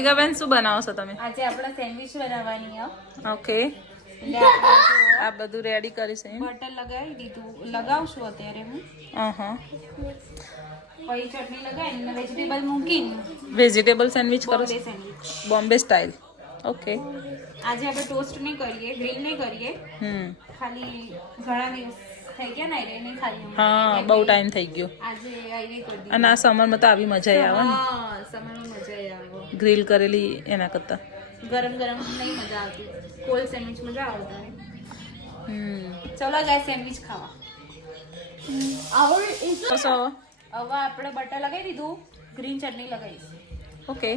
શિખાબેન શું બનાવો છો તમે? આજે આપણે સેન્ડવિચ બનાવવાની છે. ઓકે, એટલે આપણે આ બધું રેડી કરીશ. બટર લગાવી દીધું, લગાવશું અત્યારે હું. પછી ચટણી લગાવીને વેજીટેબલ મૂકીને વેજીટેબલ સેન્ડવિચ કરો બોમ્બે છો? સેન્ડવિચ. બોમ્બે સ્ટાઇલ. ઓકે. આજે આપણે ટોસ્ટ નહીં કરીએ, ગ્રીલ નહીં કરીએ, ખાલી ઘણા દિવસ થઈ ગયા ને એટલે નહીં ખાલી હા, બહુ ટાઈમ થઈ ગયો. આજે આઈને કરી દીધું. અને આ સમરમાં તો આવી મજા આવે ને, હા, સમયમાં મજા આવે. ગ્રીલ કરેલી એના કરતા. ગરમ ગરમ નહીં મજા આવતી, કોલ્ડ સેન્ડવિચ મજા આવતા. ચલો ગાય સેન્ડવિચ ખાવા. સો હવે આપણે બટર લગાવી દીધું, ગ્રીન ચટણી લગાવીશું. ઓકે.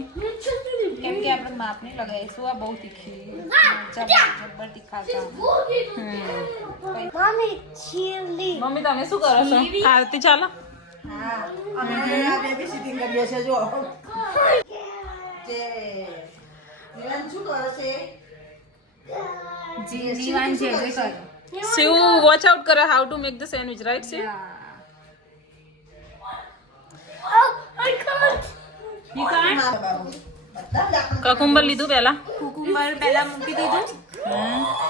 કેમ કે આપણે માપ નહીં લગાવીશું, આ બહુ તીખી જબ્બર તીખા મમ્મી તમે શું કરો છો? આરતી ચાલો. જીવાન છે જે કરો. શિવ વોચ આઉટ કરે how to make the sandwich, right Shiv? You can't. Cucumber લીધું પહેલા, કુકુંબર પહેલા મૂકી દીધું,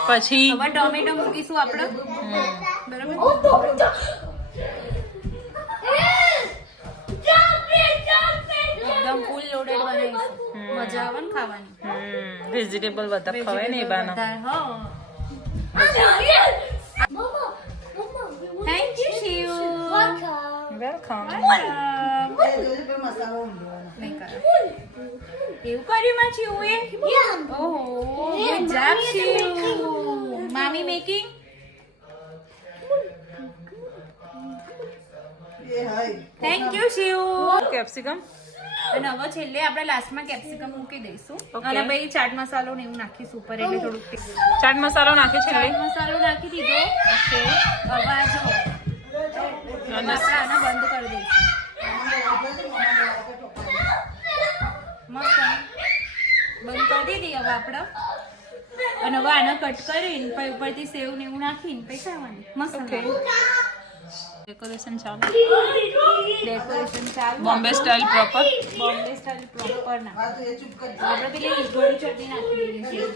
પછી હવે ટોમેટો મૂકીશું આપણે. બરાબર. એકદમ ફૂલ લોડેડ બનાવીશું, મજા આવે ને ખાવાની. વેજીટેબલ બધા ખવાય ને એ બાના. Thank you Shiv. વેલકમ. એવું કર્યું માં શિવ એ? ઓહો, good job શિવ. મામી making. Thank you Shiv. Capsicum. અને હવે છેલ્લે આપણે લાસ્ટમાં કેપ્સિકમ મૂકી દઈશું. Okay. અને પછી ચાટ મસાલો ને એવું નાખીશું ઉપર, એટલે થોડુંક ચાટ મસાલો નાખે છે ચાટ મસાલો નાખી દીધો. ઓકે. હવે આ જો અને આપણે આને બંધ કરી દઈશું. મસ્ત બંધ કરી દીધી હવે આપણે. અને હવે આને કટ કરીને પછી ઉપરથી સેવ ને એવું નાખીને પછી ખાવાની. મસ્ત ડેકોરેશન ચાલુ. ડેકોરેશન ચાલુ. Bombay style proper. Bombay style proper ના આપણે પેલી ગોળી ચટણી નાખી દઈએ છીએ.